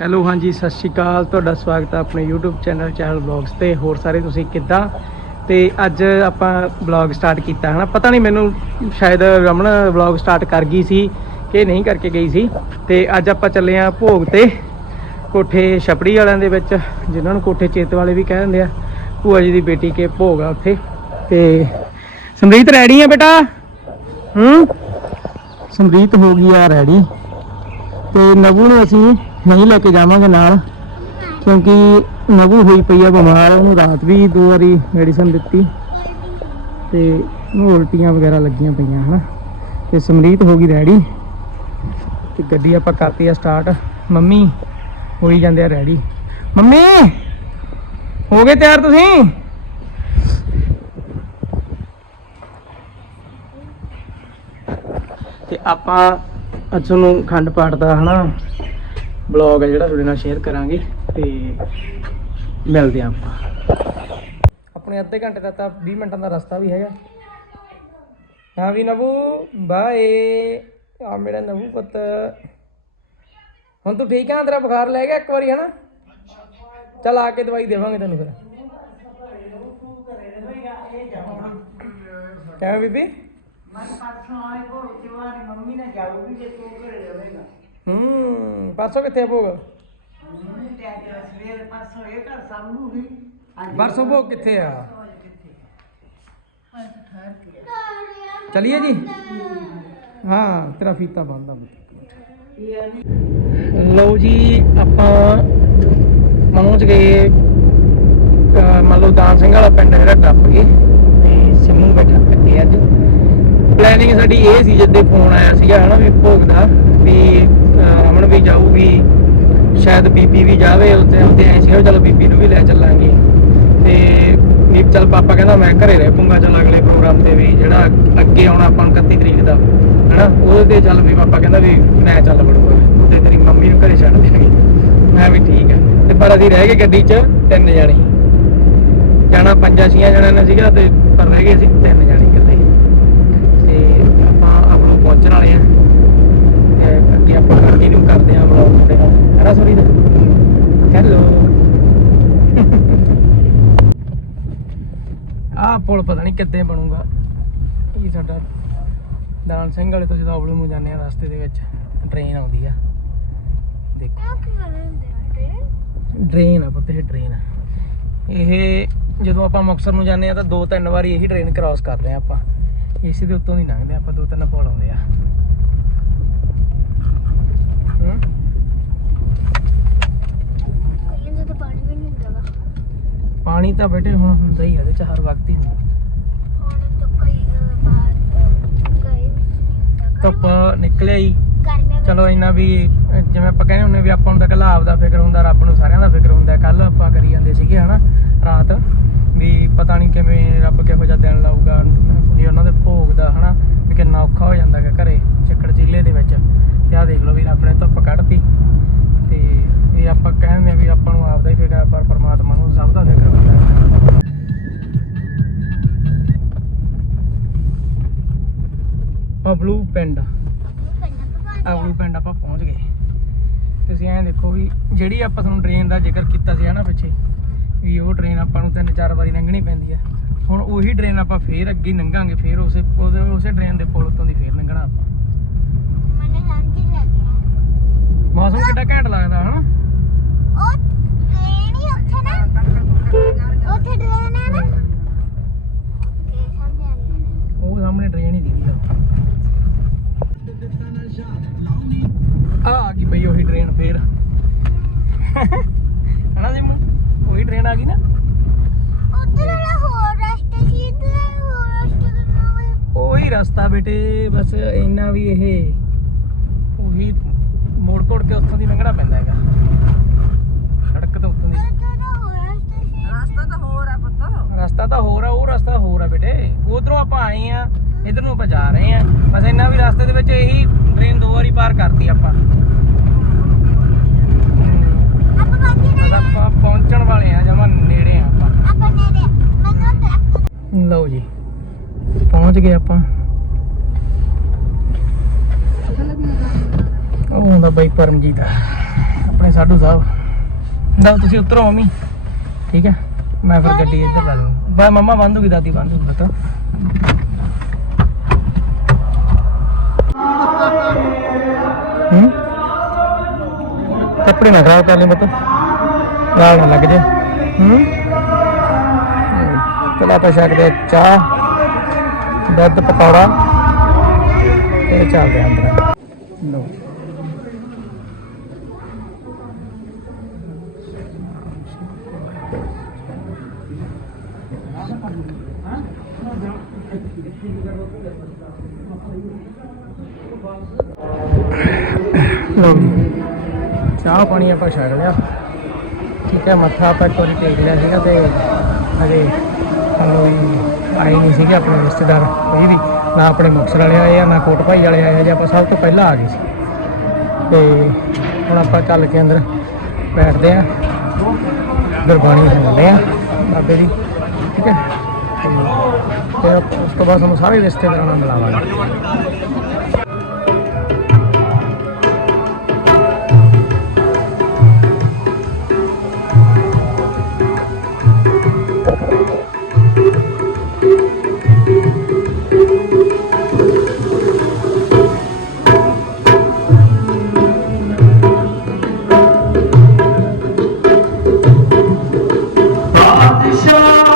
Hello, ਹਾਂਜੀ, ਸਤਿ ਸ਼੍ਰੀ ਅਕਾਲ। ਤੁਹਾਡਾ ਸਵਾਗਤ ਹੈ ਆਪਣੇ YouTube ਚੈਨਲ ਚਹਿਲ ਵਲੌਗਸ ਤੇ। ਹੋਰ ਸਾਰੇ ਤੁਸੀਂ ਕਿੱਦਾਂ? ਤੇ ਅੱਜ ਆਪਾਂ ਵਲੌਗ ਸਟਾਰਟ ਕੀਤਾ, ਹਨਾ? ਪਤਾ ਨਹੀਂ, ਮੈਨੂੰ ਸ਼ਾਇਦ ਰਮਨ ਵਲੌਗ ਸਟਾਰਟ ਕਰ ਗਈ ਸੀ ਕਿ ਨਹੀਂ ਕਰਕੇ ਗਈ ਸੀ। ਤੇ ਅੱਜ ਆਪਾਂ ਚੱਲੇ ਆ ਭੋਗ ਤੇ, ਕੋਠੇ ਛਪੜੀ ਵਾਲਿਆਂ ਦੇ ਵਿੱਚ, ਜਿਨ੍ਹਾਂ ਨੂੰ ਕੋਠੇ ਚੇਤ ਵਾਲੇ ਵੀ ਕਹਿ ਦਿੰਦੇ ਆ, ਭੂਆ ਜੀ ਦੀ ਬੇਟੀ ਕੇ ਭੋਗ ਆ ਉੱਥੇ। ਤੇ ਸਮਰੀਤ ਰੈਡੀ ਆ ਬੇਟਾ? ਹੂੰ? ਸਮਰੀਤ ਹੋ ਗਈ ਆ ਰੈਡੀ ਤੇ ਨਵੂ ਨੂੰ ਅਸੀਂ ਨਹੀਂ ਲੈ ਕੇ ਜਾਵਾਂਗੇ ਨਾਲ, ਕਿਉਂਕਿ ਨਵੂ ਹੋਈ ਪਈ ਆ ਬਿਮਾਰ, ਉਹਨੂੰ ਰਾਤ ਵੀ ਦੋ ਵਾਰੀ ਮੈਡੀਸਨ ਦਿੱਤੀ ਤੇ ਉਹਨੂੰ ਉਲਟੀਆਂ ਵਗੈਰਾ ਲੱਗੀਆਂ ਪਈਆਂ, ਹਨਾ? ਤੇ ਸਮਰੀਤ ਹੋ ਗਈ ਰੈਡੀ ਤੇ ਗੱਡੀ ਆਪਾਂ ਕਰਤੀ ਆ ਸਟਾਰਟ ਮੰਮੀ, ਹੋਈ ਜਾਂਦੇ ਆ ਰੈਡੀ ਮੰਮੀ, ਹੋ ਗਏ ਤਿਆਰ ਤੁਸੀਂ? ਤੇ ਆਪਾਂ ਅੱਜ ਨੂੰ ਖੰਡ ਪਾਠ ਦਾ, ਹਨਾ? ਬਲੌਗ ਹੈ ਜਿਹੜਾ ਤੁਹਾਡੇ ਨਾਲ ਸ਼ੇਅਰ ਕਰਾਂਗੇ ਤੇ ਮਿਲਦੇ ਹਾਂ ਆਪਾਂ। ਆਪਣੇ ਅੱਧੇ ਘੰਟੇ ਦਾ ਤਾਂ 20 ਮਿੰਟਾਂ ਦਾ ਰਸਤਾ ਵੀ ਹੈਗਾ। ਹਾਂ ਵੀ ਨਬੂ ਬਾਏ। ਆ ਮੇਰਾ ਨਬੂ ਪੁੱਤ। ਹੁਣ ਤੂੰ ਠੀਕ ਆ? ਤੇਰਾ ਬੁਖਾਰ ਲੈ ਗਿਆ ਇੱਕ ਵਾਰੀ ਹਨਾ? ਚੱਲ ਆ ਕੇ ਦਵਾਈ ਦੇਵਾਂਗੇ ਤੈਨੂੰ ਫਿਰ। ਕਿਵੇਂ ਬੀਬੀ? ਹੂੰ, ਪਰਸੋਂ ਕਿੱਥੇ ਆ ਭੋਗ? ਪਰਸੋਂ ਭੋਗ ਕਿੱਥੇ ਆ? ਚਲਿਏ ਜੀ? ਹਾਂ, ਤੇਰਾ ਫੀਤਾ ਬੰਦਾ ਲਓ ਜੀ, ਆਪਾਂ ਪਹੁੰਚ ਗਏ, ਅਹ, ਮੰਨ ਲਓ ਦਾਨ ਸਿੰਘ ਵਾਲਾ ਪਿੰਡ ਜਿਹੜਾ ਟੱਪ ਗਏ ਤੇ ਸਿੰਮੂ ਬੈਠਾ ਅੱਗੇ ਅੱਜ। ਪਲੈਨਿੰਗ ਸਾਡੀ ਇਹ ਸੀ, ਜਦ ਦੇ ਫੋਨ ਆਇਆ ਸੀਗਾ, ਹਨਾ, ਵੀ ਭੋਗ ਦਾ, ਵੀ ਅਹ ਵੀ ਜਾਊਗੀ, ਸ਼ਾਇਦ ਬੀਬੀ ਵੀ ਜਾਵੇ ਉੱਥੇ ਉੱਥੇ ਐ ਸੀਗਾ ਵੀ ਬੀਬੀ ਨੂੰ ਵੀ ਲੈ ਚੱਲਾਂਗੇ। ਤੇ ਵੀ ਚੱਲ ਪਾਪਾ ਕਹਿੰਦਾ ਮੈਂ ਘਰੇ ਰਹਿ ਪੂੰਗਾ ਚੱਲ ਅਗਲੇ ਪ੍ਰੋਗਰਾਮ ਤੇ ਵੀ ਜਿਹੜਾ ਅੱਗੇ ਆਉਣਾ ਆਪਾਂ 31 ਤਰੀਕ ਦਾ, ਹਨਾ? ਉਹਦੇ ਤੇ ਚੱਲ ਵੀ ਪਾਪਾ ਕਹਿੰਦਾ ਵੀ ਮੈਂ ਚੱਲ ਵੜੂਗਾ ਉੱਤੇ ਤੇਰੀ ਮੰਮੀ ਨੂੰ ਘਰੇ ਛੱਡ ਦਿਆਂਗੇ। ਮੈਂ ਵੀ ਠੀਕ ਹੈ ਤੇ ਪਰ ਅਸੀਂ ਰਹਿ ਗਏ ਗੱਡੀ 'ਚ ਤਿੰਨ ਜਾਣੇ। ਜਾਣਾ ਪੰਜਾਂ ਛੀਆਂ ਜਣਿਆਂ ਨੇ ਸੀਗਾ ਤੇ ਪਰ ਰਹਿ ਗਏ ਅਸੀਂ ਤਿੰਨ ਜਾਣੇ ਇਕੱਲੇ। ਤੇ ਆਪਾਂ ਆਪਣੋਂ ਪਹੁੰਚਣ ਵਾਲੇ ਆ। ਅੱਗੇ ਆਪਾਂ ਕੰਟੀਨਿਊ ਕਰਦੇ ਆ ਵਲੌਗ ਤੇ। ਹਨਾ ਸੋਰੀ ਹੈਲੋ ਆਹ ਪੁਲ ਪਤਾ ਨਹੀਂ ਕਿੱਦੇ ਬਣੂਗਾ। ਇਹ ਸਾਡਾ ਦਾਨ ਸਿੰਘ ਵਾਲੇ ਤੋਂ ਜਦੋਂ ਅਬਲੂ ਨੂੰ ਜਾਂਦੇ ਆ ਰਸਤੇ ਦੇ ਵਿੱਚ ਟ੍ਰੇਨ ਆਉਂਦੀ ਆ। ਦੇਖੋ। ਡਰੇਨ ਆ ਪੁੱਤ ਇਹ ਡਰੇਨ ਇਹ ਜਦੋਂ ਆਪਾਂ ਮੁਕਤਸਰ ਨੂੰ ਜਾਂਦੇ ਆ ਤਾਂ ਦੋ ਤਿੰਨ ਵਾਰੀ ਇਹੀ ਟ੍ਰੇਨ ਕ੍ਰਾਸ ਕਰਦੇ ਆ ਆਪਾਂ। ਇਸੇ ਦੇ ਉੱਤੋਂ ਦੀ ਲੰਘਦੇ ਆ ਆਪਾਂ ਦੋ ਤਿੰਨ ਪੁਲ ਆਉਂਦੇ ਆ। ਹੂੰ। ਪਾਣੀ ਤਾਂ ਬੇਟੇ ਹੁਣ ਹੁੰਦਾ ਹੀ ਆ ਇਹਦੇ ਚ ਹਰ ਵਕਤ ਹੀ ਹੁੰਦਾ। ਧੁੱਪ ਨਿਕਲਿਆ ਹੀ। ਚਲੋ ਇੰਨਾ ਵੀ ਅਹ ਜਿਵੇਂ ਆਪਾਂ ਕਹਿੰਦੇ ਹੁੰਦੇ ਵੀ ਆਪਾਂ ਨੂੰ ਤਾਂ ਇਕੱਲਾ ਆਪਦਾ ਫਿਕਰ ਹੁੰਦਾ ਰੱਬ ਨੂੰ ਸਾਰਿਆਂ ਦਾ ਫਿਕਰ ਹੁੰਦਾ। ਕੱਲ ਆਪਾਂ ਕਰੀ ਜਾਂਦੇ ਸੀਗੇ ਹਨਾ ਰਾਤ। ਵੀ ਪਤਾ ਨਹੀਂ ਕਿਵੇਂ ਰੱਬ ਕਿਹੋ ਜਿਹਾ ਦਿਨ ਲਾਊਗਾ ਵੀ ਉਹਨਾਂ ਦੇ ਭੋਗ ਦਾ ਹਨਾ ਵੀ ਕਿੰਨਾ ਔਖਾ ਹੋ ਜਾਂਦਾ ਗਾ ਘਰੇ ਚੱਕੜ ਜ਼ਿਲ੍ਹੇ ਦੇ ਵਿੱਚ। ਤੇ ਆਹ ਦੇਖ ਲਓ ਵੀ ਆਪਣੇ ਨੇ ਧੁੱਪ ਕੱਢਤੀ। ਤੇ ਇਹ ਆਪਾਂ ਕਹਿੰਦੇ ਆ ਵੀ ਆਪਾਂ ਨੂੰ ਆਪਦਾ ਹੀ ਫਿਕਰ ਆ ਪਰ ਪਰਮਾਤਮਾ ਨੂੰ ਸਭ ਦਾ ਫਿਕਰ ਹੁੰਦਾ ਹੈ। ਪਬਲੂ ਪਿੰਡ। ਅਗਲੂ ਪਿੰਡ ਆਪਾਂ ਪਹੁੰਚ ਗਏ। ਤੁਸੀਂ ਐਂ ਦੇਖੋ ਵੀ ਜਿਹੜੀ ਆਪਾਂ ਤੁਹਾਨੂੰ ਟ੍ਰੇਨ ਦਾ ਜ਼ਿਕਰ ਕੀਤਾ ਸੀ ਨਾ ਪਿੱਛੇ, ਵੀ ਉਹ ਟ੍ਰੇਨ ਆਪਾਂ ਨੂੰ ਤਿੰਨ ਚਾਰ ਵਾਰੀ ਲੰਘਣੀ ਪੈਂਦੀ ਆ ਹੁਣ ਉਹੀ ਟ੍ਰੇਨ ਆਪਾਂ ਫੇਰ ਅੱਗੇ ਲੰਘਾਂਗੇ, ਫੇਰ ਉਸੇ, ਉਹਦੇ ਉਸੇ ਟ੍ਰੇਨ ਦੇ ਪੁਲ ਤੋਂ ਦੀ ਫੇਰ ਲੰਘਣਾ ਆਪਾਂ। ਮੌਸਮ ਕਿੱਡਾ ਘੈਂਟ ਲੱਗਦਾ ਹਨਾ? ਉਹ ਸਾਹਮਣੇ ਟ੍ਰੇਨ ਹੀ ਦਿਖਦੀ ਆ। ਆ ਗਈ ਬਈ ਉਹੀ ਟ੍ਰੇਨ ਫੇਰ। ਹਨਾ ਜਿੰਮੂ ਉਹੀ ਟ੍ਰੇਨ ਆ ਗਈ ਨਾ। ਉਹੀ ਰਸਤਾ ਬੇਟੇ ਬਸ ਇੰਨਾ ਵੀ ਇਹ ਉਹੀ ਤੋੜ ਕੇ ਉੱਥੋਂ ਦੀ ਲੰਘਣਾ ਪੈਂਦਾ ਹੈਗਾ। ਸੜਕ ਤੋਂ ਉੱਥੋਂ ਦੀ। ਰਸਤਾ ਤਾਂ ਹੋਰ ਆ ਉਹ ਰਸਤਾ ਹੋਰ ਆ ਬੇਟੇ। ਉਧਰੋਂ ਆਪਾਂ ਆਏ ਆ ਇਧਰ ਨੂੰ ਆਪਾਂ ਜਾ ਰਹੇ ਆ। ਬਸ ਇੰਨਾ ਵੀ ਰਸਤੇ ਦੇ ਵਿੱਚ ਇਹੀ ਟ੍ਰੇਨ ਦੋ ਵਾਰੀ ਪਾਰ ਕਰਤੀ ਆਪਾਂ। ਪਹੁੰਚਣ ਵਾਲੇ ਆ ਜਮਾ ਨੇੜੇ ਆ ਆਪਾਂ। ਲਓ ਜੀ ਪਹੁੰਚ ਗਏ ਆਪਾਂ। ਉਹ ਹੁੰਦਾ ਬਾਈ ਪਰਮਜੀਤ ਆਪਣੇ ਸਾਧੂ ਸਾਹਿਬ। ਦਾ ਤੁਸੀਂ ਉਤਰੋ ਮੰਮੀ। ਠੀਕ ਹੈ ਮੈਂ ਫਿਰ ਗੱਡੀ ਇੱਧਰ ਲਾ ਦੂੰਗਾ। ਬਾ ਮੰਮਾ ਬੰਦੂਗੀ ਦਾਦੀ ਬੰਦੂਗੀ ਪਤਾ। ਕੱਪੜੇ ਨਾ ਖਰਾਬ ਕਰ ਲਈ ਮਤ ਨਾਲ ਨਾ ਲੱਗ ਜੇ। ਹੂੰ? ਚਲਾ ਆਪਾਂ ਛਕਦੇ ਚਾਹ, ਦੁੱਧ, ਪਕੌੜਾ। ਤੇ ਚੱਲਦੇ ਅੰਦਰ। ਆਪਾਂ ਛਕ ਲਿਆ। ਠੀਕ ਹੈ, ਮੱਥਾ ਆਪਾਂ ਇੱਕ ਵਾਰੀ ਟੇਕ ਲਿਆ ਸੀਗਾ ਤੇ ਹਜੇ ਸਾਨੂੰ ਵੀ ਆਏ ਨਹੀਂ ਸੀਗੇ ਆਪਣੇ ਰਿਸ਼ਤੇਦਾਰ। ਕੋਈ ਵੀ ਨਾ ਆਪਣੇ ਮੁਕਤਸਰ ਵਾਲੇ ਆਏ ਆ, ਨਾ ਕੋਟ ਭਾਈ ਵਾਲੇ ਆਏ ਆ ਜੇ ਆਪਾਂ ਸਭ ਤੋਂ ਪਹਿਲਾਂ ਆ ਗਏ ਸੀ। ਤੇ ਹੁਣ ਆਪਾਂ ਚੱਲ ਕੇ ਅੰਦਰ ਬੈਠਦੇ ਆ। ਗੁਰਬਾਣੀ ਸੁਣਦੇ ਆ ਬਾਬੇ ਦੀ। ਠੀਕ ਹੈ। ਤੇ ਉਸ ਤੋਂ ਬਾਅਦ ਸਾਨੂੰ ਸਾਰੇ ਰਿਸ਼ਤੇਦਾਰਾਂ ਨਾਲ ਮਿਲਾਵਾਂਗੇ। Krishna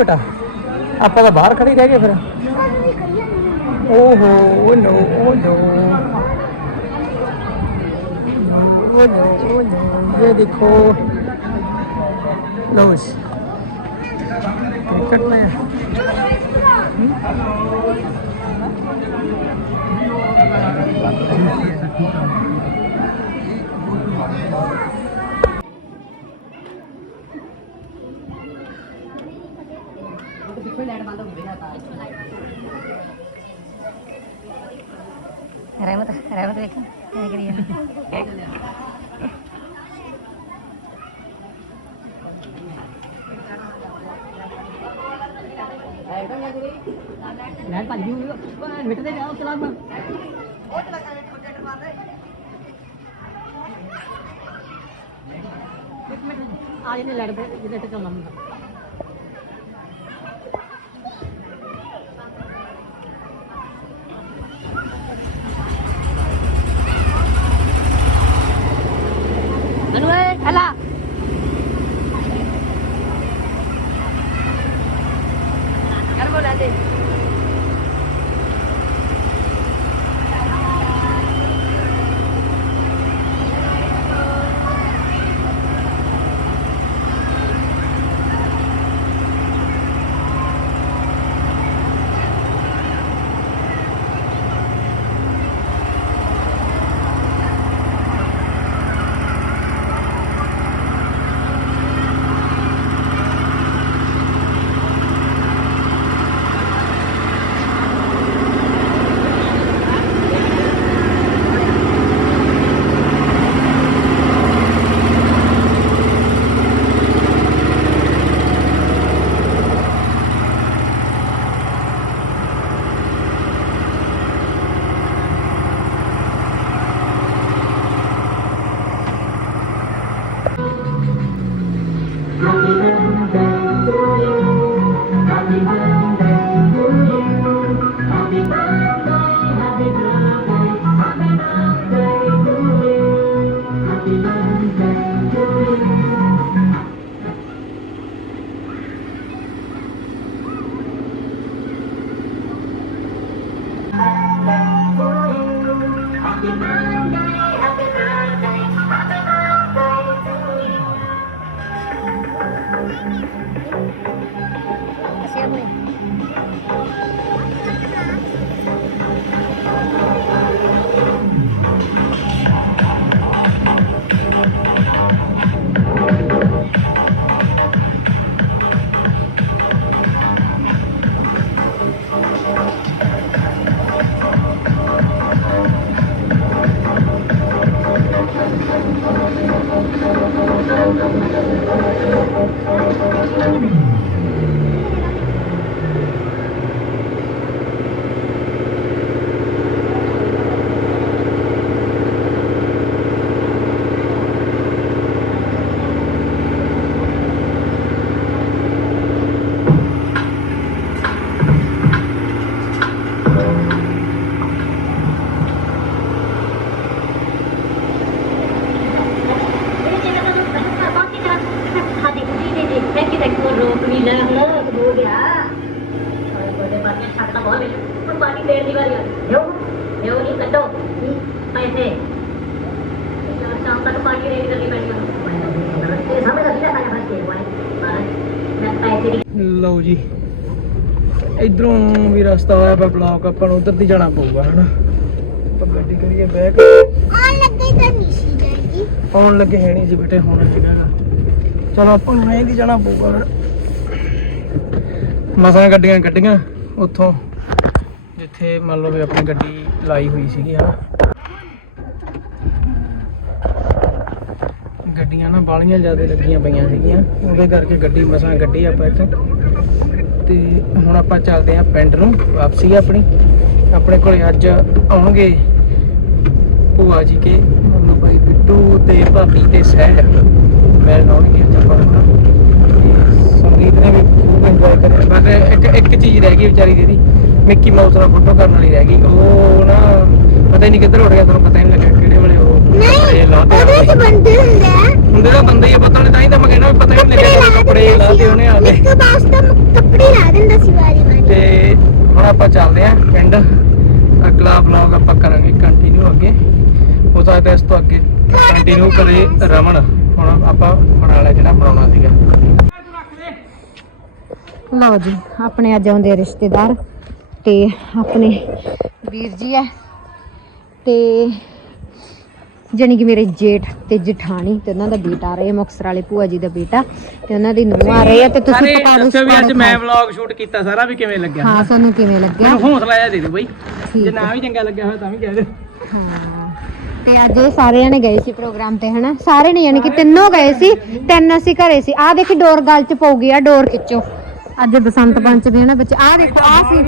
ਕੇਕ ਕੱਟ ਰਹੇ ਆ ਬੇਟਾ ਆਪਾਂ ਤਾਂ ਬਾਹਰ ਖੜੇ ਰਹਿ ਗਏ ਫਿਰ ਓਹੋ ਓ ਨੋ ਓ ਨੋ ਓ ਨੋ ਓ ਨੋ ਇਹ ਦੇਖੋ ਲੋਸ ਕੇਕ ਕੱਟ ਰਹੇ ਆ ਰਹਿਮਤ ਰਹਿਮਤ ਵੇਖ ਕੀ ਕਰੀ ਜਾਂਦਾ ਲੈਣ ਭੱਜ ਗਈ ਉਹ ਮਿੱਟਦੇ ਜਾਓ ਚਲਾਮ ਪਾਰਟੀਆਂ ਛੱਡ ਤਾਂ ਬਹੁਤ ਮਿਲ ਹੁਣ ਪਾਰਟੀ ਦੇਣ ਦੀ ਵਾਰੀ ਆ। ਗਈ ਲਿਓ ਲਿਓ ਨਹੀਂ ਕੱਢੋ। ਪੈਸੇ ਯਾਰ ਸ਼ਾਮ ਤੱਕ ਪਾਰਟੀ ਰੇਡੀ ਕਰਨੀ ਪੈਣੀ ਆ। ਇਹ ਸਮਝ ਆ ਵੀਰਾ ਸਾਡਾ ਫਸ ਕੇ ਵਾਲੇ ਮੈਂ ਪੈਸੇ ਦੀ ਲਓ ਜੀ। ਇਧਰੋਂ ਵੀ ਰਸਤਾ ਹੋਇਆ ਪਿਆ ਬਲੌਕ ਆਪਾਂ ਨੂੰ ਉਧਰ ਦੀ ਜਾਣਾ ਪਊਗਾ ਹਨਾ? ਆਪਾਂ ਗੱਡੀ ਕਰੀਏ ਬੈਕ ਆਉਣ ਲੱਗੇ ਤਾਂ ਨਹੀਂ ਸੀ ਡੈਡੀ ਆਉਣ ਲੱਗੇ ਹੈ ਨਹੀਂ ਸੀ ਬੇਟੇ ਹੁਣ ਚਲੋ ਆਪਾਂ ਨੂੰ ਐਂ ਦੀ ਜਾਣਾ ਪਊਗਾ ਮਸਾਂ ਗੱਡੀਆਂ ਕੱਢੀਆਂ। ਉੱਥੋਂ, ਜਿੱਥੇ ਮੰਨ ਲਓ ਵੀ ਆਪਣੀ ਗੱਡੀ ਲਾਈ ਹੋਈ ਸੀਗੀ ਹਨਾ। ਗੱਡੀਆਂ ਨਾ ਬਾਲੀਆਂ ਜ਼ਿਆਦਾ ਲੱਗੀਆਂ ਪਈਆਂ ਸੀਗੀਆਂ। ਉਹਦੇ ਕਰਕੇ ਗੱਡੀ, ਮਸਾਂ ਗੱਡੀ ਆਪਾਂ ਇੱਥੋਂ। ਤੇ ਹੁਣ ਆਪਾਂ ਚੱਲਦੇ ਆਂ ਪਿੰਡ ਨੂੰ, ਵਾਪਸੀ ਆਪਣੀ। ਆਪਣੇ ਕੋਲੇ ਅੱਜ ਆਉਣਗੇ ਭੂਆ ਜੀ ਕੇ ਮੰਮਾ ਭਾਈ ਬਿੱਟੂ ਤੇ ਭਾਬੀ ਤੇ ਸਹਿਜ ਮੈਂ ਆਉਣਗੇ ਅੱਜ ਆਪਾਂ। ਸੰਗੀਤ ਨੇ ਵੀ ਖੂਬ ਇੰਜੋਏ ਕਰਿਆ। ਬਸ ਇੱਕ ਇੱਕ ਚੀਜ਼ ਰਹਿ ਗਈ ਵਿਚਾਰੀ ਦੀ ਮਿੱਕੀ ਮਾਊਸ ਨਾਲ ਫੋਟੋ ਕਰਨ ਵਾਲੀ ਰਹਿ ਗਈ। ਉਹ ਨਾ ਪਤਾ ਹੀ ਨਹੀਂ ਕਿੱਧਰ ਉੱਡ ਗਿਆ ਤੁਹਾਨੂੰ ਪਤਾ ਹੀ ਨਹੀਂ ਲੱਗਿਆ ਕਿਹੜੇ ਵੇਲੇ ਉਹ ਕੱਪੜੇ ਲਾਤੇ ਉਹਦੇ ਚ। ਬੰਦੇ ਹੁੰਦੇ ਆ। ਹੁੰਦੇ ਤਾਂ ਬੰਦੇ ਹੀ ਆ, ਪਤਾ ਨਹੀਂ ਤਾਂ ਹੀ ਤਾਂ ਮੈਂ ਕਹਿੰਦਾ ਵੀ ਪਤਾ ਹੀ ਨਹੀਂ ਲੱਗਿਆ ਕੱਪੜੇ ਲਾਤੇ ਉਹਨੇ ਆਦੇ ਇੱਕ ਬਾਸ ਤਾਂ ਕੱਪੜੇ ਲਾ ਦਿੰਦਾ ਸੀ ਵਾਰੀ ਵਾਰੀ। ਤੇ ਹੁਣ ਆਪਾਂ ਚੱਲਦੇ ਆਂ ਪਿੰਡ। ਅਗਲਾ ਵਲੌਗ ਆਪਾਂ ਕਰਾਂਗੇ ਕੰਟੀਨਿਊ ਅੱਗੇ। ਹੋ ਸਕਦਾ ਇਸ ਤੋਂ ਅੱਗੇ ਕੰਟੀਨਿਊ ਕਰੇ ਰਮਨ। ਹੁਣ ਆਪਾਂ ਬਣਾ ਲਿਆ ਜਿਹੜਾ ਬਣਾਉਣਾ ਸੀਗਾ। ਲਓ ਜੀ ਆਪਣੇ ਅੱਜ ਆਉਂਦੇ ਰਿਸ਼ਤੇਦਾਰ ਤੇ ਆਪਣੇ ਵੀਰ ਜੀ ਹੈ ਤੇ ਜਾਣੀ ਕਿ ਮੇਰੇ ਜੇਠ ਤੇ ਜਠਾਣੀ ਤੇ ਉਹਨਾਂ ਦਾ ਬੇਟਾ ਆ ਰਿਹਾ ਮੁਕਤਸਰ ਵਾਲੇ ਭੂਆ ਜੀ ਦਾ ਬੇਟਾ ਤੇ ਉਹਨਾਂ ਦੀ ਨੂੰਹ ਆ ਰਹੀ ਹੈ ਤੇ ਤੁਸੀਂ ਪਕੌੜੇ ਦੱਸਿਓ ਵੀ ਅੱਜ ਮੈਂ। ਵਲੌਗ ਸ਼ੂਟ ਕੀਤਾ ਸਾਰਾ ਵੀ ਕਿਵੇਂ ਲੱਗਿਆ? ਹਾਂ ਤੁਹਾਨੂੰ ਕਿਵੇਂ ਲੱਗਿਆ? ਮੈਨੂੰ ਹੌਸਲਾ ਜਿਹਾ ਦੇ ਦਿਓ ਬਈ। ਜੇ। ਨਾ ਵੀ ਚੰਗਾ ਲੱਗਿਆ ਹੋਇਆ ਤਾਂ ਵੀ ਕਹਿ ਦਿਓ। ਹਾਂ ਤੇ ਅੱਜ ਇਹ ਸਾਰੇ ਜਣੇ ਗਏ ਸੀ ਪ੍ਰੋਗਰਾਮ ਤੇ ਹਨਾ? ਸਾਰੇ ਨੇ ਯਾਨੀ ਕਿ ਤਿੰਨੋਂ ਗਏ ਸੀ ਤਿੰਨ ਅਸੀਂ ਘਰੇ ਸੀ। ਆਹ ਦੇਖੀ ਡੋਰ ਗਲ ਚ ਪਊਗੀ ਆ ਡੋਰ ਖਿੱਚੋ। ਅੱਜ ਬਸੰਤ ਪੰਚਮੀ ਹੈ ਨਾ ਬੱਚੇ ਆਹ ਦੇਖੋ ਆਹ ਸੀ।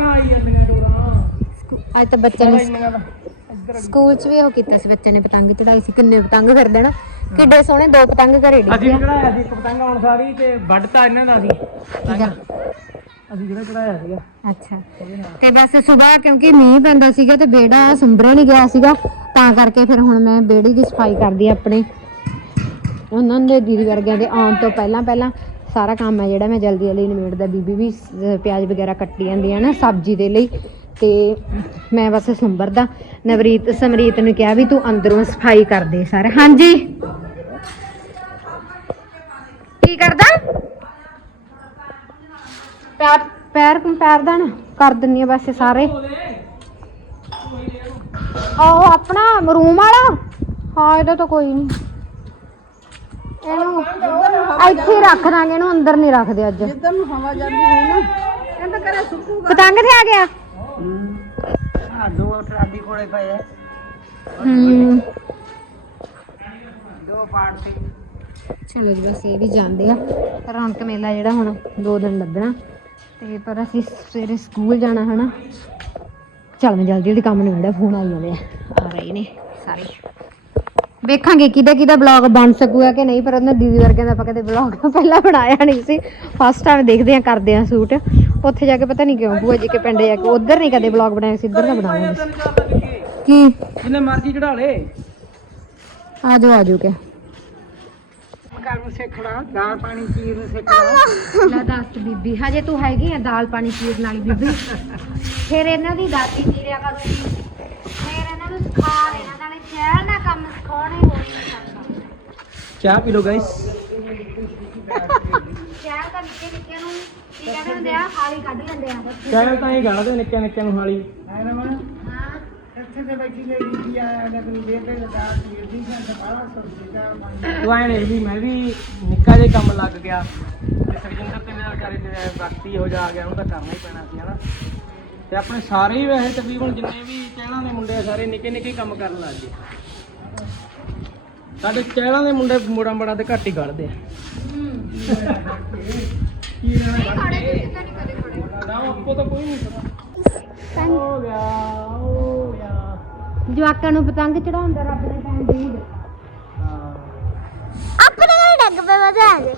ਅੱਜ ਤਾਂ ਬੱਚੇ ਨੇ ਸਕੂਲ 'ਚ ਵੀ ਉਹ ਕੀਤਾ ਸੀ ਬੱਚੇ ਨੇ ਪਤੰਗ ਚੜਾਈ ਸੀ। ਕਿੰਨੇ ਪਤੰਗ ਫਿਰ ਦੇਣਾ ਕਿੱਡੇ ਸੋਹਣੇ ਦੋ ਪਤੰਗ ਘਰੇ ਅਸੀਂ ਡਿੱਗੇ ਵੀ ਚੜਾਇਆ ਸੀ ਪਤੰਗ ਆਉਣ ਸਾਰੀ ਤੇ ਵੱਢਤਾ ਇਹਨਾਂ ਦਾ ਸੀ ਅਸੀਂ ਜਿਹੜਾ ਚੜਾਇਆ ਸੀਗਾ। ਅੱਛਾ। ਤੇ ਬਸ ਸਵੇਰ ਕਿਉਂਕਿ ਮੀਂਹ ਪੈਂਦਾ ਸੀਗਾ ਤੇ ਬੇੜਾ ਸੰਭਰੇ ਨਹੀਂ ਗਿਆ ਸੀਗਾ ਤਾਂ ਕਰਕੇ ਫਿਰ ਹੁਣ ਮੈਂ ਬੇੜੀ ਦੀ ਸਫ਼ਾਈ ਕਰਦੀ ਆਪਣੇ। ਉਹਨਾਂ ਦੇ ਦੀਦੀ ਵਰਗਿਆਂ ਦੇ ਆਉਣ ਤੋਂ ਪਹਿਲਾਂ ਪਹਿਲਾਂ ਸਾਰਾ ਕੰਮ ਹੈ ਜਿਹੜਾ ਮੈਂ ਜਲਦੀ ਜਲਦੀ ਨਿਬੇੜਦਾ ਬੀਬੀ ਵੀ ਪਿਆਜ਼ ਵਗੈਰਾ ਕੱਟੀ ਜਾਂਦੀ ਹੈ ਨਾ ਸਬਜ਼ੀ ਦੇ ਲਈ ਤੇ ਮੈਂ ਬਸ ਸੰਭਰਦਾ ਨਵਰੀਤ, ਸਮਰੀਤ ਨੂੰ ਕਿਹਾ ਵੀ ਤੂੰ ਅੰਦਰੋਂ ਸਫ਼ਾਈ ਕਰ ਦੇ ਸਾਰੇ। ਹਾਂਜੀ। ਕੀ ਕਰਦਾ? ਪੈਰ ਪੈਰ ਪੈਰ ਦਾ ਨਾ ਕਰ ਦਿੰਨੀ ਆ ਬਸ ਸਾਰੇ। ਆਹੋ, ਆਪਣਾ ਰੂਮ ਵਾਲਾ? ਹਾਂ, ਇਹਦਾ ਤਾਂ ਕੋਈ ਨਹੀਂ ਇਹਨੂੰ ਇੱਥੇ ਹੀ ਰੱਖ ਦਾਂਗੇ ਇਹਨੂੰ ਅੰਦਰ ਨਹੀਂ ਰੱਖਦੇ ਅੱਜ। ਜਿੱਦਾਂ ਨੂੰ ਹਵਾ ਜਾਂਦੀ ਹੋਈ ਨਾ ਕਹਿੰਦਾ ਕਰੇ ਸੁੱਕੂਗਾ। ਪਤੰਗ ਤੇ ਆ ਗਿਆ? ਆ ਦੋ ਟਰਾਲੀ ਕੋਲੇ ਪਏ ਆ। ਹੂੰ। ਦੋ ਪਾਰਟ ਸੀ ਚਲੋ ਜੀ ਬਸ ਇਹ ਵੀ ਜਾਂਦੇ ਆ। ਰੌਣਕ ਮੇਲਾ ਜਿਹੜਾ ਹੁਣ ਦੋ ਦਿਨ ਲੱਗਣਾ। ਤੇ ਪਰ ਅਸੀਂ ਸਵੇਰੇ ਸਕੂਲ ਜਾਣਾ ਹਨਾ? ਚੱਲ ਮੈਂ ਜਲਦੀ ਜਲਦੀ ਕੰਮ ਨਿਬੜਾ ਫੋਨ ਆਈ ਜਾਂਦੇ ਆ। ਆ ਰਹੇ ਨੇ ਸਾਰੇ। ਵੇਖਾਂਗੇ ਕਿਹਦਾ ਕਿਹਦਾ ਬਲੌਗ ਬਣ ਸਕੂਗਾ ਕਿ ਨਹੀਂ ਪਰ ਉਹਨਾਂ ਦੀਦੀ ਵਰਗਿਆਂ ਦਾ ਆਪਾਂ ਕਦੇ ਬਲੌਗ ਪਹਿਲਾਂ ਬਣਾਇਆ ਨਹੀਂ ਸੀ। ਫਸਟ ਟਾਈਮ ਦੇਖਦੇ ਆ ਕਰਦੇ ਆ ਸ਼ੂਟ। ਉੱਥੇ ਜਾ ਕੇ ਪਤਾ ਨਹੀਂ ਕਿਉਂ ਭੂਆ ਜੀ ਕੇ ਪਿੰਡ ਜਾ ਕੇ ਉਧਰ ਨਹੀਂ ਕਦੇ ਬਲੌਗ ਬਣਾਇਆ ਸੀ ਇੱਧਰ ਦਾ ਬਣਾਵਾਂਗੇ ਕੀ? ਜਿੰਨੇ ਮਰਜ਼ੀ ਚੜਾ ਲੇ। ਆ ਜਾਓ ਆ ਜਾਓ ਕੇ। ਕੰਮ ਸਿੱਖਣਾ ਦਾਲ ਪਾਣੀ ਚੀਰ ਸਿੱਖਣਾ ਲੈ ਦੱਸ ਬੀਬੀ ਹਜੇ ਤੂੰ ਹੈਗੀ ਆ ਦਾਲ ਪਾਣੀ ਚੀਰਨ ਵਾਲੀ ਬੀਬੀ। ਫਿਰ ਇਹਨਾਂ ਦੀ ਦਾਦੀ ਚੀਰਿਆ ਕਰੂਗੀ? ਫਿਰ ਸਿਖਾ ਦੇਣਾ ਨਾਲੇ ਚਹਿਲ ਨਾ ਕੰਮ ਸਿਖਾਉਣੇ ਹੋਈ ਨਹੀਂ ਸਕਦਾ ਚਾਹ ਪੀ ਲਓ ਗਾਇਸ ਚਹਿਲ ਤਾਂ ਨਿੱਕੇ ਨਿੱਕੇ ਨੂੰ ਕੀ ਕਹਿੰਦੇ ਹੁੰਦੇ ਆ ਹਾਲੀ ਕੱਢ ਲੈਂਦੇ ਆ ਚਾਹ ਤਾਂ ਹੀ ਗਾਲਦੇ ਨਿੱਕੇ ਨਿੱਕੇ ਨੂੰ ਹਾਲੀ। ਹਾਂ ਇੱਥੇ ਤੇ ਬੈਠੀ ਲੈ ਜੀ ਆਇਆ ਲੇਕਿਨ ਦੇ ਤੇ ਲਗਾ ਦੀ ਦੀ ਘੰਟਾ ਬਾਹਰ ਸਬਜ਼ੀ ਦਾ ਤੂੰ ਐਂ ਦੇਖ ਵੀ ਮੈਂ ਵੀ ਨਿੱਕਾ ਜਿਹਾ ਕੰਮ ਲੱਗ ਗਿਆ। ਤੇ ਸਰਜਿੰਦਰ ਤੇ ਮੇਰਾ ਵਿਚਾਰੇ ਤੇ ਵਕਤੀ ਹੋ ਜਾ ਗਿਆ, ਉਹਨੂੰ ਤਾਂ ਕਰਨਾ ਹੀ ਪੈਣਾ ਸੀ, ਹਨਾ। ਤੇ ਆਪਣੇ ਸਾਰੇ ਹੀ ਵੈਸੇ ਤਕਰੀਬਨ ਜਿੰਨੇ ਵੀ ਚਹਿਲਾਂ ਦੇ ਮੁੰਡੇ ਆ ਸਾਰੇ ਨਿੱਕੇ ਨਿੱਕੇ ਕੰਮ ਕਰਨ ਲੱਗ ਗਏ। ਸਾਡੇ ਚਹਿਲਾਂ ਦੇ ਮੁੰਡੇ ਮੋੜਾ ਮੋੜਾ ਤੇ ਘੱਟ ਹੀ ਕੱਢਦੇ ਆ। ਕੀ ਰਹਿਣਾ ਨਾ ਆਪਕੋ ਤਾਂ ਕੋਈ ਨਹੀਂ ਪਤਾ ਹੋ ਗਿਆ ਹੋ ਗਿਆ ਜਵਾਕਾਂ ਨੂੰ ਪਤੰਗ ਚੜਾਉਂਦਾ ਰੱਬ ਨੇ ਟਾਈਮ ਦੇ ਆਪਣੇ ਘਰ ਡੱਗ ਪਏ ਮਜ਼ਾ ਆ ਜੇ।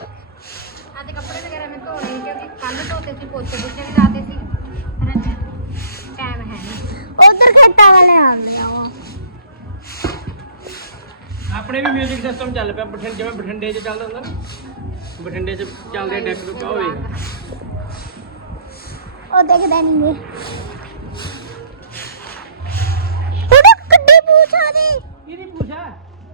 ਅੱਜ ਕੱਪੜੇ ਵਗੈਰਾ ਮੈਂ ਧੋਣੇ ਕਿਉਂਕਿ ਕੱਲ ਧੋਤੇ ਸੀ ਪੋਚੇ ਪੁੱਛੇ ਵੀ ਲਾਤੇ ਸੀ। ਟਾਈਮ ਹੈ ਨਹੀਂ। ਉਧਰ ਖੇਤਾਂ ਵਾਲੇ ਆਉਂਦੇ ਆ ਉਹ। ਆਪਣੇ ਵੀ 뮤직 ਸਿਸਟਮ ਚੱਲ ਪਿਆ ਬਠਿੰਡੇ ਜਿਵੇਂ ਬਠਿੰਡੇ 'ਚ ਚੱਲਦਾ ਹੁੰਦਾ ਨਾ ਬਠਿੰਡੇ 'ਚ ਚੱਲਦੇ ਡੈਕ ਡੁੱਕਾ ਹੋਵੇ ਉਹ ਦੇਖਦਾ ਨਹੀਂ ਵੇ ਉਹਦਾ ਕਿੱਡੀ ਪੂਛ ਦੀ ਕਿਹਦੀ ਪੂਛਾ?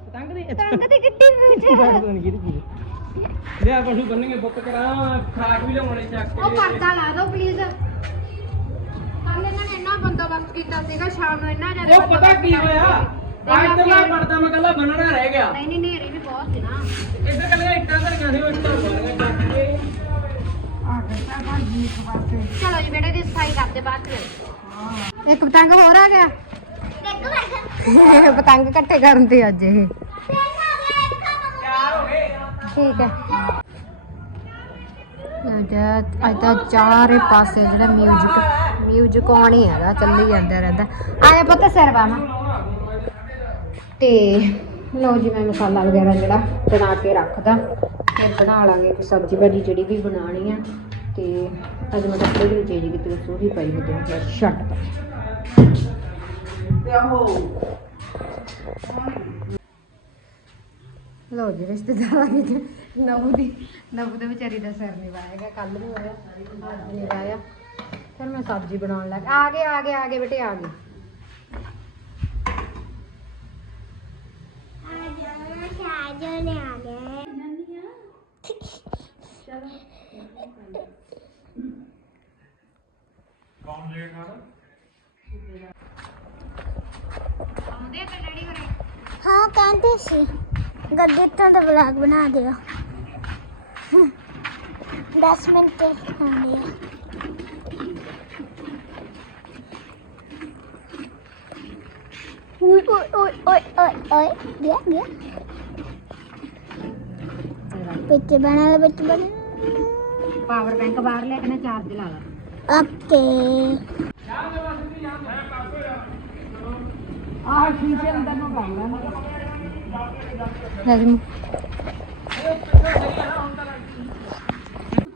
ਪਤੰਗ ਦੀ? ਤੰਗ ਦੀ ਕਿੱਡੀ ਪੂਛ। ਪਤਾ ਨਹੀਂ ਕਿਹਦੀ ਪੂਛ। ਲਿਆ ਪਸ਼ੂ ਬੰਨਗੇ ਬੁੱਤ ਕਰਾਂ ਖਰਾਕ ਵੀ ਲਿਆਉਣੇ ਚੱਕ ਉਹ ਕੇ ਪਰਦਾ ਲਾ ਦਿਓ ਪਲੀਜ਼ ਨੇ ਇੰਨਾ ਬੰਦੋਬਸਤ ਕੀਤਾ ਸੀਗਾ ਸ਼ਾਮ ਨੂੰ ਇੰਨਾ ਜ਼ਿਆਦਾ ਉਹ ਪਤਾ ਕੀ ਹੋਇਆ? ਅੱਜ ਤੇ ਮੈਂ ਪੜਦਾ ਮੈਂ ਕੱਲਾ ਬੰਨਣਾ ਰਹਿ ਗਿਆ। ਨਹੀਂ ਨਹੀਂ ਨੇਰੇ ਵੀ ਬਹੁਤ ਸੀ ਨਾ। ਇੱਧਰ ਕੱਲੇ ਇੱਟਾਂ ਧਰੀਆਂ ਸੀ ਉਹ ਇੱਟਾਂ ਬੰਨੀਆਂ ਚੱਕ ਕੇ ਚਲੋ ਜੀ ਬੇਟੇ ਦੀ ਸਫ਼ਾਈ ਕਰਦੇ ਬਾਅਦ ਚ। ਇੱਕ ਪਤੰਗ ਹੋਰ ਆ ਗਿਆ? ਪਤੰਗ। ਇਕੱਠੇ ਕਰਨ ਤੇ ਅੱਜ ਇਹ। ਤਿਆਰ ਹੋ ਗਏ? ਠੀਕ ਹੈ। ਅੱਜ ਅੱਜ ਤਾਂ ਚਾਰੇ ਪਾਸੇ ਜਿਹੜਾ ਮਿਊਜ਼ਿਕ ਮਿਊਜ਼ਿਕ ਆਨ ਹੀ ਹੈਗਾ ਚੱਲੀ ਜਾਂਦਾ ਰਹਿੰਦਾ। ਆਇਆ ਪਤਾ ਸਰਵਾਮਾ ਤੇ ਲਓ ਜੀ ਮੈਂ ਮਸਾਲਾ ਵਗੈਰਾ ਜਿਹੜਾ ਬਣਾ ਕੇ ਰੱਖਦਾ। ਫਿਰ ਬਣਾ ਲਾਂਗੇ ਕੋਈ ਸਬਜ਼ੀ ਭਾਜੀ ਜਿਹੜੀ ਵੀ ਬਣਾਉਣੀ ਆ। ਤੇ ਅੱਜ ਮੈਂ ਕੱਪੜੇ ਵੀ ਚੇਂਜ ਕੀਤੇ ਸੋਹੀ ਪਾਈ ਹੁੰਦੀ ਆ ਫਿਰ ਸ਼ਰਟ ਪਾਈ ਲੋ ਜੀ, ਰਿਸ਼ਤੇਦਾਰਾਂ ਵਿੱਚ ਨਵੂ ਦੀ ਨਵੂ ਦੇ ਵਿਚਾਰੀ ਦਾ ਸਿਰ ਨਹੀਂ ਵਾਏਗਾ ਕੱਲ ਨੂੰ ਹੋਇਆ ਅੱਜ ਨਹੀਂ ਵਾਇਆ ਫਿਰ ਮੈਂ ਸਬਜ਼ੀ ਬਣਾਉਣ ਲੱਗ ਆ ਗਏ ਆ ਗਏ ਆ ਗਏ ਬੇਟੇ ਆ ਗਏ। ਸਾਜੋ ਨੇ ਆ ਗਏ ਹਾਂ ਕਹਿੰਦੇ ਸੀ ਗੱਡੀ ਤੋਂ ਦਾ ਵਲੌਗ ਬਣਾ ਦਿਓ। 10 ਮਿੰਟ ਹੁੰਦੇ ਆ। ਓਏ ਓਏ ਓਏ ਓਏ ਓਏ ਓਏ ਗਿਆ ਗਿਆ। ਪਿੱਛੇ ਬਣਾ ਲੈ ਬਣਾ ਪਾਵਰ ਬੈਂਕ ਬਾਹਰ ਲੈ ਕੇ ਨਾ ਚਾਰਜ ਲਾ ਲਾ। ਓਕੇ। ਆਹ ਸ਼ੀਸ਼ੇ ਅੰਦਰ ਨੂੰ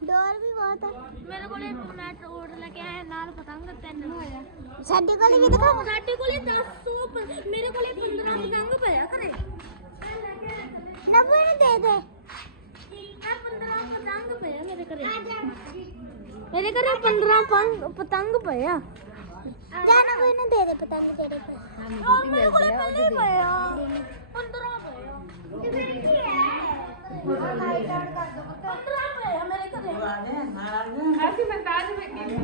ਡੋਰ ਵੀ ਬਹੁਤ ਆ। ਮੇਰੇ ਕੋਲੇ ਮੈਂ ਟੋੜ ਲੈ ਕੇ ਆਇਆ ਨਾਲ ਪਤੰਗ ਤਿੰਨ ਹੋਇਆ। ਸਾਡੇ ਕੋਲ ਵੀ ਦਿਖਾ। ਸਾਡੇ ਕੋਲੇ 10 ਮੇਰੇ ਕੋਲੇ 15 ਪਤੰਗ ਪਿਆ ਘਰੇ। ਨੱਬੂ ਨੂੰ ਦੇ ਦੇ। ਮੈਂ 15 ਪਤੰਗ ਪਿਆ ਮੇਰੇ ਘਰੇ। ਮੇਰੇ ਘਰੇ 15 ਪੰਗ- ਪਤੰਗ ਪਿਆ। ਜਾ ਨੱਬੂ ਨੂੰ ਦੇ ਦੇ ਪਤੰਗ ਤੇਰੇ ਕੋਲ। ਔਰ ਮੇਰੇ ਕੋਲੇ ਪਹਿਲੇ ਹੀ ਪਿਆ। 15 ਪਿਆ 15 ਪਿਆ ਮੇਰੇ ਘਰੇ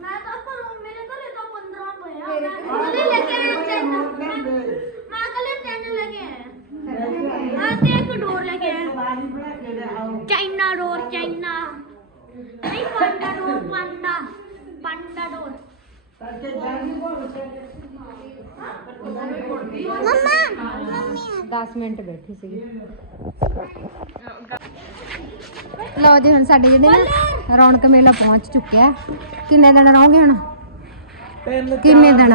ਮੈਂ ਤਾਂ ਘਰੋਂ ਮੇਰੇ ਘਰੇ ਤਾਂ 15 ਪਿਆ ਮੈਂ ਕੱਲੇ ਲੈ ਕੇ ਆਇਆ ਤਿੰਨ ਮੈਂ ਕੱਲੇ ਤਿੰਨ ਲੈ ਕੇ ਆਇਆ ਹਾਂ ਤੇ ਇੱਕ ਡੋਰ ਲੈ ਕੇ ਆਇਆ ਚਾਈਨਾ ਡੋਰ ਚਾਈਨਾ ਨਹੀਂ ਪਾਂਡਾ ਡੋਰ ਪਾਂਡਾ ਪਾਂਡਾ ਡੋਰ ਮੰਮਾ ਮੰਮੀ ਆ 10 ਮਿੰਟ ਬੈਠੀ ਸੀਗੀ ਲਓ ਜੀ ਹੁਣ ਸਾਡੇ ਜਿਹੜੇ ਨਾ ਰੌਣਕ ਮੇਲਾ ਪਹੁੰਚ ਚੁੱਕਿਆ। ਕਿੰਨੇ ਦਿਨ ਰਹੋਗੇ ਹੁਣ? ਤਿੰਨ ਕਿੰਨੇ ਦਿਨ?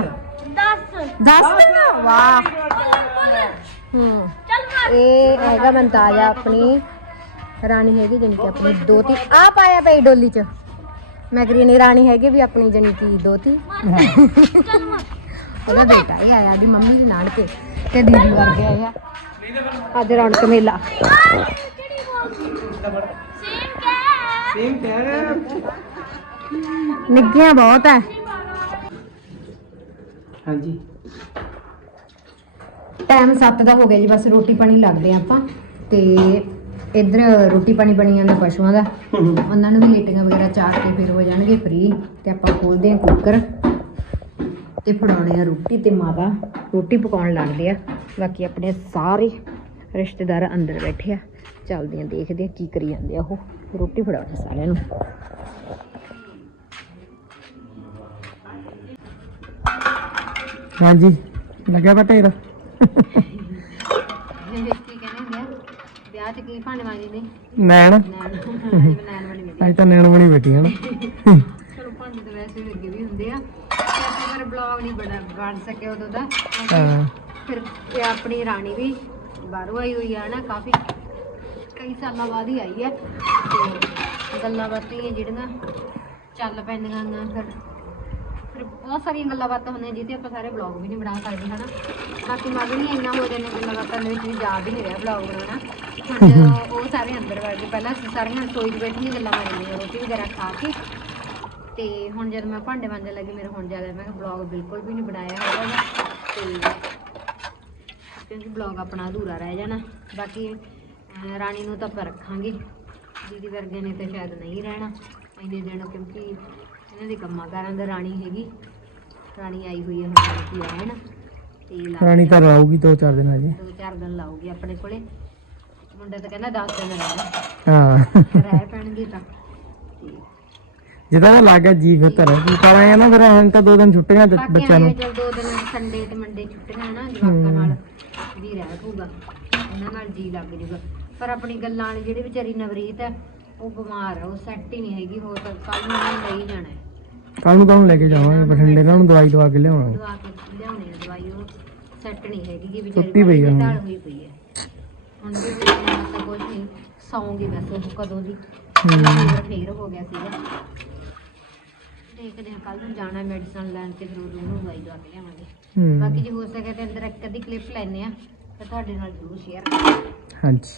10 10 ਦਿਨ? ਵਾਹ। ਹੂੰ ਚੱਲ ਮਾਰ। ਇਹ ਹੈਗਾ ਮਨਤਾਜਾ ਆਪਣੀ। ਰਾਣੀ ਹੈਗੀ ਜਾਣੀ ਕਿ ਆਪਣੀ ਦੋਤੀ। ਆ ਪਾਇਆ ਪਈ ਡੋਲੀ ਚ। ਮੈਂ ਕਰੀ ਨਹੀਂ ਰਾਣੀ ਹੈਗੀ ਵੀ ਆਪਣੀ ਜਾਣੀ ਕਿ ਦੋਤੀ। ਚੱਲ ਮਾਰ। ਉਹਦਾ ਬੇਟਾ ਇਹ ਆਇਆ ਦੀ ਮੰਮੀ ਦੇ ਨਾਲ ਤੇ ਤੇ ਦੀਦੀ ਵਰਗੇ ਆਇਆ ਅੱਜ ਰੌਣਕ ਮੇਲਾ। ਸੇਮ ਕਹਿ ਨਿੱਗੀਆਂ ਬਹੁਤ ਹੈ ਹਾਂਜੀ ਟਾਈਮ 7 ਦਾ ਹੋ ਗਿਆ ਜੀ ਬਸ ਰੋਟੀ ਪਾਣੀ ਲੱਗਦੇ ਆ ਆਪਾਂ। ਤੇ ਇੱਧਰ ਰੋਟੀ ਪਾਣੀ ਬਣੀ ਜਾਂਦਾ ਪਸ਼ੂਆਂ ਦਾ। ਉਹਨਾਂ ਨੂੰ ਵੀ ਲੇਟੀਆਂ ਵਗੈਰਾ ਚਾਰ ਕੇ ਫਿਰ ਹੋ ਜਾਣਗੇ ਫ੍ਰੀ ਤੇ ਆਪਾਂ ਖੋਲਦੇ ਆ ਕੁੱਕਰ ਤੇ ਫੜਾਉਣੇ ਆ ਰੋਟੀ ਤੇ ਮਾਤਾ ਰੋਟੀ ਪਕਾਉਣ ਲੱਗਦੇ ਆ। ਬਾਕੀ ਆਪਣੇ ਸਾਰੇ ਰਿਸ਼ਤੇਦਾਰ ਅੰਦਰ ਬੈਠੇ ਆ। ਚੱਲਦੇ ਆ ਦੇਖਦੇ ਆ ਕੀ ਕਰੀ ਜਾਂਦੇ ਆ ਉਹ। ਰੋਟੀ ਫੜਾਉਣੇ ਸਾਰਿਆਂ ਨੂੰ। ਹਾਂਜੀ ਲੱਗਿਆ ਵਾ ਢੇਰ? ਕੀ ਕਹਿੰਦੇ ਹੁੰਦੇ ਆ ਵਿਆਹ ਚ ਕੀ ਭਾਂਡੇ ਮਾਂਜੀ ਨੇ? ਨੈਣ? ਨੈਣ ਨੈਣ ਵਾਲੀ ਬੇਟੀ ਅੱਜ ਤਾਂ ਨੈਣ ਬਣੀ ਬੈਠੀ ਹਨ ਚਲੋ ਭਾਂਡੇ ਤਾਂ ਵੈਸੇ ਵੀ ਅੱਗੇ ਵੀ ਹੁੰਦੇ ਆ। ਤੇ ਫਿਰ ਬਲੌਗ ਨਹੀਂ ਬਣਾ ਬਣ ਸਕਿਆ ਉਦੋਂ ਦਾ। ਹਾਂ। ਫਿਰ ਇਹ ਆਪਣੀ ਰਾਣੀ ਵੀ ਬਾਹਰੋਂ ਆਈ ਹੋਈ ਆ ਨਾ ਕਾਫੀ। ਕਈ ਸਾਲਾਂ ਬਾਅਦ ਹੀ ਆਈ ਹੈ ਤੇ ਗੱਲਾਂ ਬਾਤਾਂ ਜਿਹੜੀਆਂ ਚੱਲ ਪੈਂਦੀਆਂ ਨਾ ਫਿਰ। ਫਿਰ ਬਹੁਤ ਸਾਰੀਆਂ ਗੱਲਾਂ ਬਾਤਾਂ ਹੁੰਦੀਆਂ ਜਿਹਦੇ ਆਪਾਂ ਸਾਰੇ ਬਲੌਗ ਵੀ ਨਹੀਂ ਬਣਾ ਸਕਦੇ ਹਨਾ? ਬਾਕੀ ਮਨ ਨਹੀਂ ਇੰਨਾ ਹੋ ਜਾਂਦੇ ਗੱਲਾਂ ਬਾਤਾਂ ਦੇ ਵਿੱਚ ਵੀ ਯਾਦ ਹੀ ਨਹੀਂ ਰਿਹਾ ਬਲੌਗ ਬਣਾਉਣਾ ਹੁਣ ਉਹ ਸਾਰੇ ਅੰਦਰ ਵੜ ਗਏ। ਪਹਿਲਾਂ ਅਸੀਂ ਸਾਰੀਆਂ ਰਸੋਈ 'ਚ ਬੈਠੀਆਂ ਗੱਲਾਂ ਮਾਰੀਆਂ ਰੋਟੀ ਵਗੈਰਾ ਖਾ ਕੇ। ਤੇ ਹੁਣ ਜਦ ਮੈਂ ਭਾਂਡੇ ਮਾਂਜਣ ਲੱਗੀ ਮੇਰੇ ਹੁਣ ਜ਼ਿਆਦਾ ਮੈਂ ਬਲੌਗ ਬਿਲਕੁਲ ਵੀ ਨਹੀਂ ਬਣਾਇਆ ਹੈਗਾ। ਤੇ ਕਿਉਂਕਿ ਬਲੌਗ ਆਪਣਾ ਅਧੂਰਾ ਰਹਿ ਜਾਣਾ। ਬਾਕੀ ਰਾਣੀ ਨੂੰ ਤਾਂ ਆਪਾਂ ਰੱਖਾਂਗੇ। ਦੀਦੀ ਵਰਗੇ ਨੇ ਤੇ ਸ਼ਾਇਦ ਨਹੀਂ ਰਹਿਣਾ ਇੰਨੇ ਦਿਨ ਕਿਉਂਕਿ ਇਹਨਾਂ ਦੀ ਕੰਮਾਂ ਕਾਰਾਂ ਦਾ ਰਾਣੀ ਹੈਗੀ। ਰਾਣੀ ਆਈ ਹੋਈ ਹੈ ਹੁਣ ਕੀ ਰਹਿਣ ਤੇ ਰਾਣੀ ਤਾਂ ਰਹੂਗੀ ਦੋ ਚਾਰ ਦਿਨ ਹਜੇ ਦੋ ਚਾਰ ਦਿਨ ਲਾਊਗੀ ਆਪਣੇ ਕੋਲੇ। ਮੁੰਡਾ ਤਾਂ ਕਹਿੰਦਾ 10 ਦਿਨ ਰਹਿਣਾ। ਹਾਂ। ਰਹਿ ਪੈਣਗੇ ਤਾਂ। ਤੇ ਜਿਹਦਾ ਤਾਂ ਲੱਗ ਗਿਆ ਜੀ ਫਿਰ ਤਾਂ ਰਹਿ ਕੀ ਕਰਾਂਗੇ ਨਾ ਫਿਰ ਹੁਣ ਤਾਂ ਦੋ ਦਿਨ ਛੁੱਟੀਆਂ ਬਾਕੀ ਬੱਚਿਆਂ ਆਏ ਨੂੰ। ਦੋ ਦਿਨ ਸੰਡੇ ਤੇ ਮੰਡੇ ਛੁੱਟੀਆਂ ਨਾ ਜਵਾਕਾਂ ਨਾਲ ਵੀ ਰਹਿ ਪਊਗਾ। ਉਹਨਾਂ ਨਾਲ ਜੀ ਲੱਗ ਜੂਗਾ। ਪਰ ਆਪਣੀ ਗੱਲਾਂ ਵਾਲੀ ਜਿਹੜੀ ਵਿਚਾਰੀ ਨਵਰੀਤ ਹੈ ਉਹ ਬਿਮਾਰ ਹੈ ਉਹ ਸੈੱਟ ਹੀ ਨਹੀਂ ਹੈਗੀ ਹੋ ਤਾਂ ਕੱਲ ਨੂੰ ਉਹਨੂੰ ਲਈ ਜਾਣਾ ਹੈ। ਕੱਲ ਨੂੰ ਤੁਹਾਨੂੰ ਲੈ ਕੇ ਜਾਵਾਂਗੇ ਬਠਿੰਡੇ ਇਹਨਾਂ ਨੂੰ ਦਵਾਈ ਦਵਾ ਕੇ ਲਿਆਵਾਂਗੇ ਦਵਾ ਕੇ ਲਿਆਉਣੀ ਹੈ ਦਵਾਈ ਉਹ ਸੈੱਟ ਨਹੀਂ ਹੈਗੀ ਕਿ ਵਿਚਾਰੀ ਸੁੱਤੀ ਪਈ ਆ ਹੁਣ। ਢਾਲ ਹੋਈ ਪਈ ਹੈ। ਹੁਣ ਵੀ ਵਿਚਾਰੀ ਤਾਂ ਕੁਝ ਨਹੀਂ ਸੌਂਗੀ ਬਸ ਉਹ ਕਦੋਂ ਦੀ। ਫੇਰ ਹੋ ਗਿਆ ਸੀਗਾ। ਦੇਖਦੇ ਹਾਂ ਕੱਲ ਨੂੰ ਜਾਣਾ ਮੈਡੀਸਨ ਲੈਣ ਤੇ ਫਿਰ ਉਹਨੂੰ ਦਵਾਈ ਦਵਾ ਕੇ ਲਿਆਵਾਂਗੇ। ਹੂੰ। ਬਾਕੀ ਜੇ ਹੋ ਸਕੇ ਤੇ ਅੰਦਰ ਇੱਕ ਅੱਧੀ ਕਲਿੱਪ ਲੈਣੇ ਆ ਤੇ ਤੁਹਾਡੇ ਨਾਲ ਜ਼ਰੂਰ ਸ਼ੇਅਰ ਹਾਂਜੀ।